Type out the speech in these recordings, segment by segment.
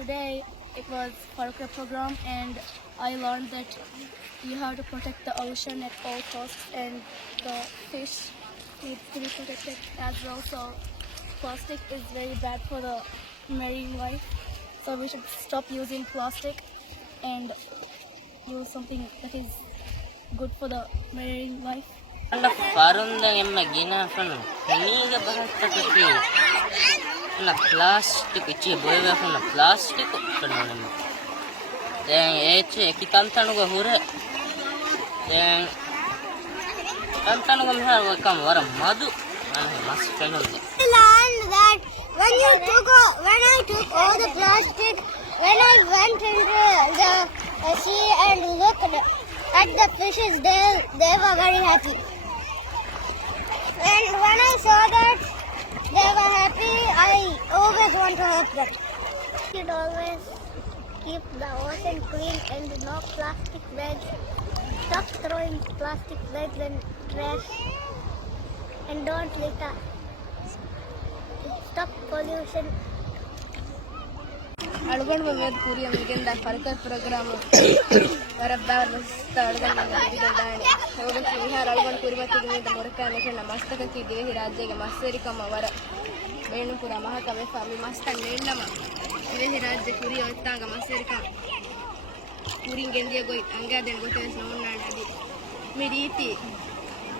today it was Farukoe Programme, and I learned that you have to protect the ocean at all costs, and the fish needs to be protected as well. So plastic is very bad for the marine life, so we should stop using plastic and use something that is good for the marine life. Plastic ichi boywa kuna plastic kanone then eche kitantanuga hure then tantanuga mehar kam wara madu mas kanone learned that when I took all the plastic, when I went into the sea and looked at the fishes, they were very happy. And when I saw that they were happy, I always want to help them. You should always keep the ocean clean and no plastic bags. Stop throwing plastic bags and trash, and don't litter. Stop pollution. Algon bamed puri amgen da Farukoe Programme warabar masta algon bamed dani hogan mihar algon puri matu me da morka ne mastaka ki dehi rajyege masterikama wara benu pura mahaka me fami masta nennama dehi rajye puri ottanga masterikama puri gendiya goi anga den gotes nonna nadi me riti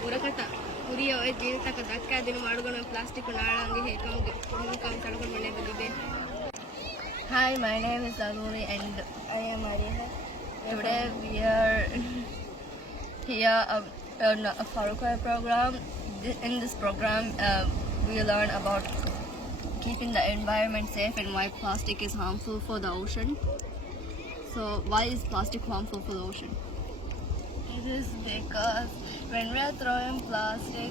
urakata puri oy jeevitaka dakka dinu madugona plastic naalange hekamge kam talgon mane badibe. Hi, my name is Aguli and I am Mariha. Today we are here on a Farukoe Programme. In this program, we learn about keeping the environment safe and why plastic is harmful for the ocean. So, why is plastic harmful for the ocean? It is because when we are throwing plastic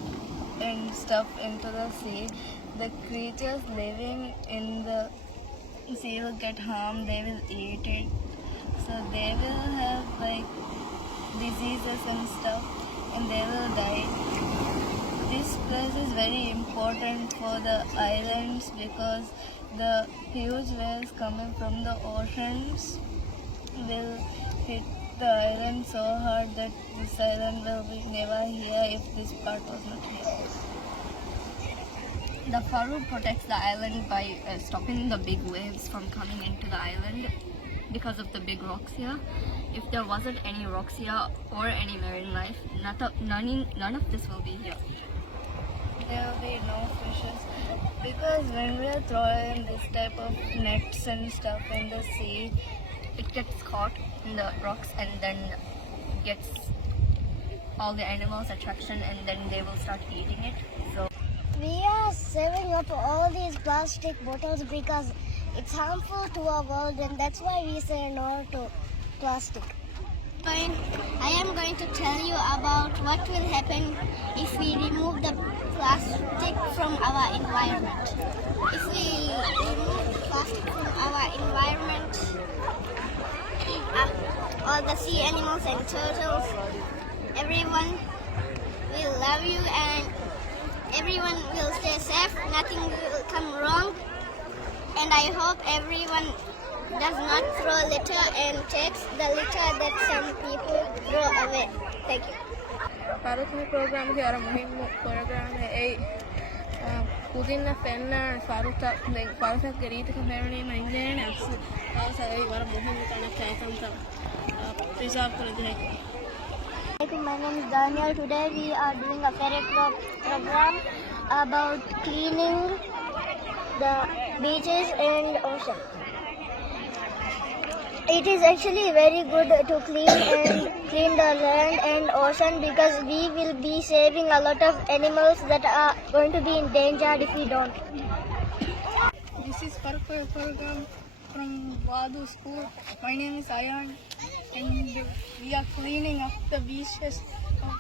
and stuff into the sea, the creatures living in the sea will get harmed, they will eat it, so they will have like diseases and stuff, and they will die. This place is very important for the islands because the huge waves coming from the oceans will hit the island so hard that this island will be never here if this part was not here. The Faru protects the island by stopping the big waves from coming into the island because of the big rocks here. If there wasn't any rocks here or any marine life, none of this will be here. There will be no fishes because when we are throwing this type of nets and stuff in the sea, it gets caught in the rocks and then gets all the animals attraction, and then they will start eating it. So we are saving up all these plastic bottles because it's harmful to our world, and that's why we say no to plastic. I am going to tell you about what will happen if we remove the plastic from our environment. If we remove plastic from our environment, all the sea animals and turtles, everyone will love you and everyone will stay safe, nothing will come wrong, and I hope everyone does not throw litter and takes the litter that some people throw away. Thank you. Farukoe Programme ke ara muhim program hai kudinna fenna Farukoe ke reeti ke merani ma indene asu asa ei wara muhim kana kaitam preserve kore dehai. My name is Daniel. Today we are doing a program about cleaning the beaches and ocean. It is actually very good to clean the land and ocean because we will be saving a lot of animals that are going to be endangered if we don't. This is Farukoe Programme from Wadu School. My name is Ayan, and we are cleaning up the beaches of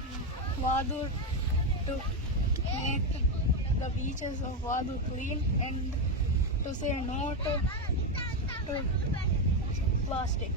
Wadu to make the beaches of Wadu clean and to say no to plastic.